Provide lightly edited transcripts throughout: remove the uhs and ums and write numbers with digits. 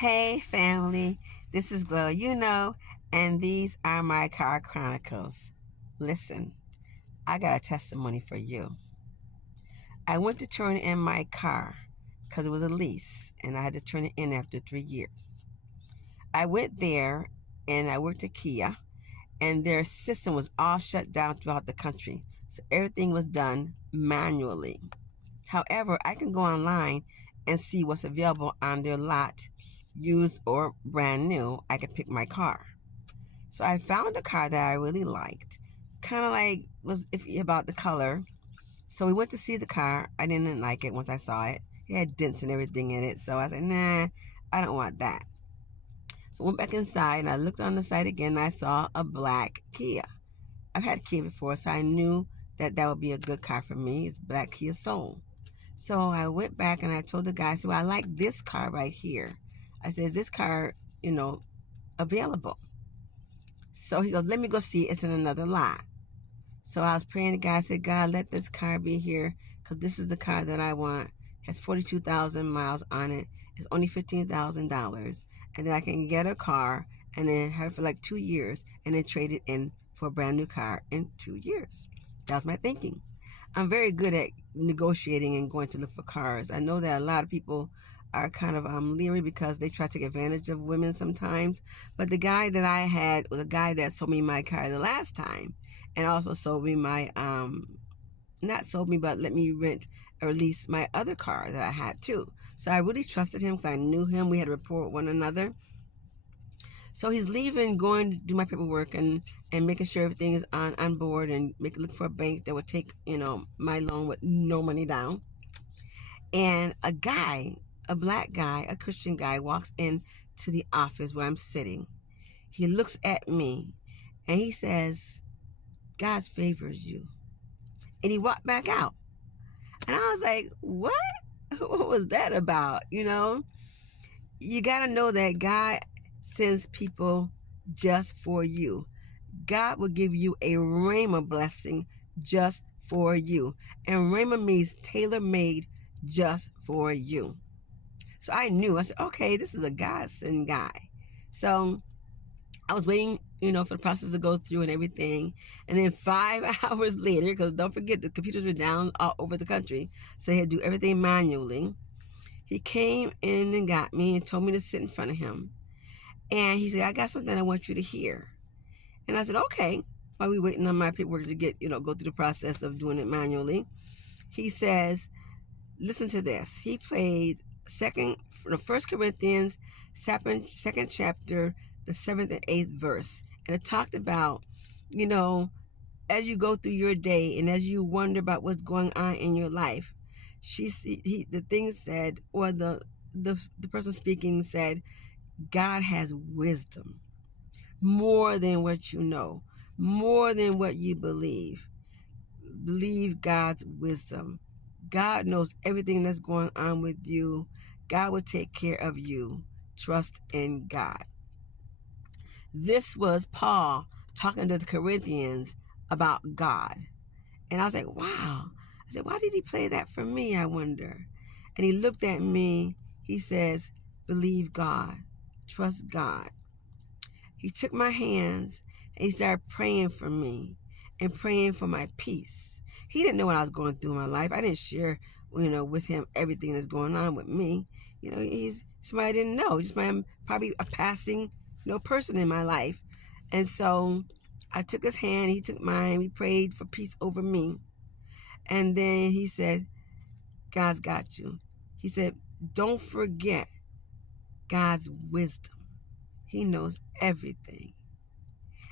Hey family, this is Glow, and these are my car chronicles. Listen, I got a testimony for you. I went to turn in my car because it was a lease and I had to turn it in after 3 years. I went there and I worked at Kia, and their system was all shut down throughout the country, so everything was done manually. However, I can go online and see what's available on their lot, used or brand new. I can pick my car. So I found a car that I really liked. Kind of like was iffy about the color. So we went to see the car. I didn't like it once I saw it. It had dents and everything in it. So I said, nah, I don't want that. So I went back inside and I looked on the site again and I saw a black Kia. I've had a Kia before, so I knew that that would be a good car for me. It's black Kia Soul. So I went back and I told the guy, I said, well, I like this car right here. I said, is this car, available? So he goes, let me go see. It's in another lot. So I was praying to God. I said, God, let this car be here because this is the car that I want. It has 42,000 miles on it. It's only $15,000. And then I can get a car and then have it for like 2 years and then trade it in for a brand new car in 2 years. That was my thinking. I'm very good at negotiating and going to look for cars. I know that a lot of people are kind of leery because they try to take advantage of women sometimes. But the guy that I had was a guy that sold me my car the last time, and also sold me my not sold me, but let me rent or lease my other car that I had too. So I really trusted him because I knew him. We had a rapport with one another. So he's leaving, going to do my paperwork and making sure everything is on board and look for a bank that would take, my loan with no money down. And a guy, a black guy, a Christian guy, walks in to the office where I'm sitting. He looks at me and he says, God favors you. And he walked back out. And I was like, what? What was that about? You got to know that God sends people just for you. God will give you a rhema blessing just for you. And rhema means tailor-made just for you. So I said, okay, this is a God-sent guy. So I was waiting, for the process to go through and everything. And then 5 hours later, because don't forget, the computers were down all over the country, so he had to do everything manually. He came in and got me and told me to sit in front of him. And he said, I got something I want you to hear. And I said, okay. While we waiting on my paperwork to get, go through the process of doing it manually, he says, listen to this. He played First Corinthians, second chapter, the 7th and 8th verse. And it talked about, as you go through your day and as you wonder about what's going on in your life, the thing said, or the person speaking said, God has wisdom, more than what you know, more than what you believe. Believe God's wisdom. God knows everything that's going on with you. God will take care of you. Trust in God. This was Paul talking to the Corinthians about God. And I was like, wow. I said, why did he play that for me, I wonder? And he looked at me. He says, believe God. Trust God. He took my hands and he started praying for me and praying for my peace. He didn't know what I was going through in my life. I didn't share, with him everything that's going on with me. He's somebody I didn't know. Just probably a passing, person in my life. And so I took his hand, he took mine, we prayed for peace over me. And then he said, God's got you. He said, don't forget God's wisdom. He knows everything.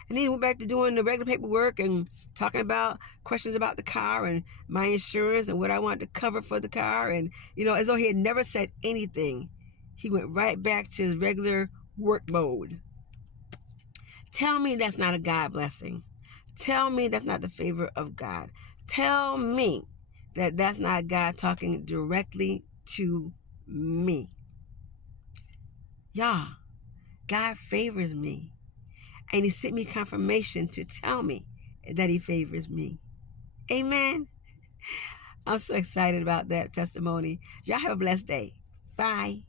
And then he went back to doing the regular paperwork and talking about questions about the car and my insurance and what I wanted to cover for the car. And, as though he had never said anything, he went right back to his regular work mode. Tell me that's not a God blessing. Tell me that's not the favor of God. Tell me that that's not God talking directly to me. Y'all, God favors me. And he sent me confirmation to tell me that he favors me. Amen. I'm so excited about that testimony. Y'all have a blessed day. Bye.